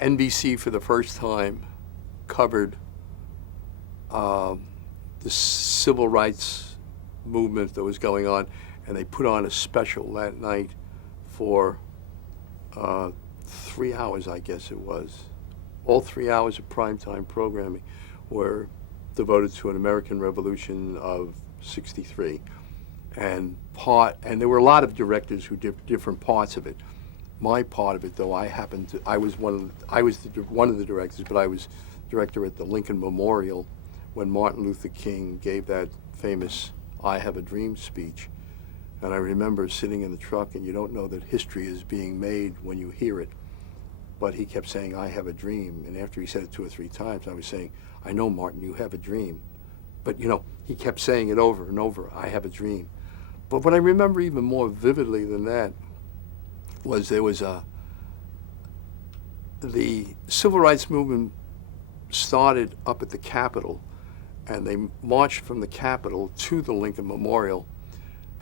NBC for the first time covered the civil rights movement that was going on, and they put on a special that night for 3 hours, I guess it was. All 3 hours of primetime programming were devoted to an American Revolution of '63. And there were a lot of directors who did different parts of it. My part of it, though, I was one of the directors, but I was director at the Lincoln Memorial when Martin Luther King gave that famous "I Have a Dream" speech. And I remember sitting in the truck, and you don't know that history is being made when you hear it. But he kept saying, "I have a dream." And after he said it 2 or 3 times, I was saying, "I know, Martin, you have a dream." But, he kept saying it over and over, "I have a dream." But what I remember even more vividly than that was there was the civil rights movement started up at the Capitol, and they marched from the Capitol to the Lincoln Memorial.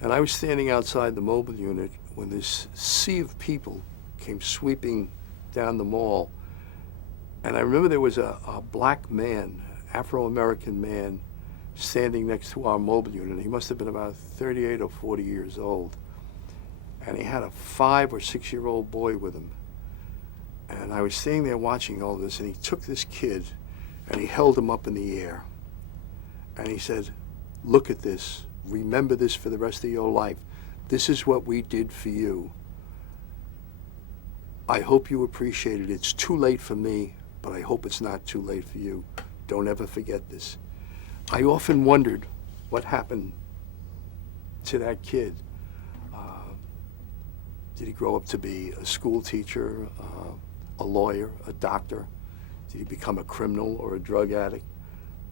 And I was standing outside the mobile unit when this sea of people came sweeping down the mall. And I remember there was a black man, Afro-American man, standing next to our mobile unit. He must have been about 38 or 40 years old. And he had a 5 or 6-year-old boy with him. And I was standing there watching all this, and he took this kid and he held him up in the air. And he said, "Look at this. Remember this for the rest of your life. This is what we did for you. I hope you appreciate it. It's too late for me, but I hope it's not too late for you. Don't ever forget this." I often wondered what happened to that kid. Did he grow up to be a school teacher, a lawyer, a doctor? Did he become a criminal or a drug addict?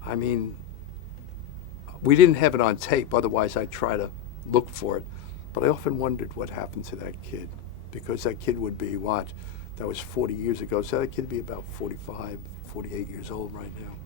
I mean, we didn't have it on tape, otherwise I'd try to look for it. But I often wondered what happened to that kid, because that kid would be, that was 40 years ago, so that kid would be about 45, 48 years old right now.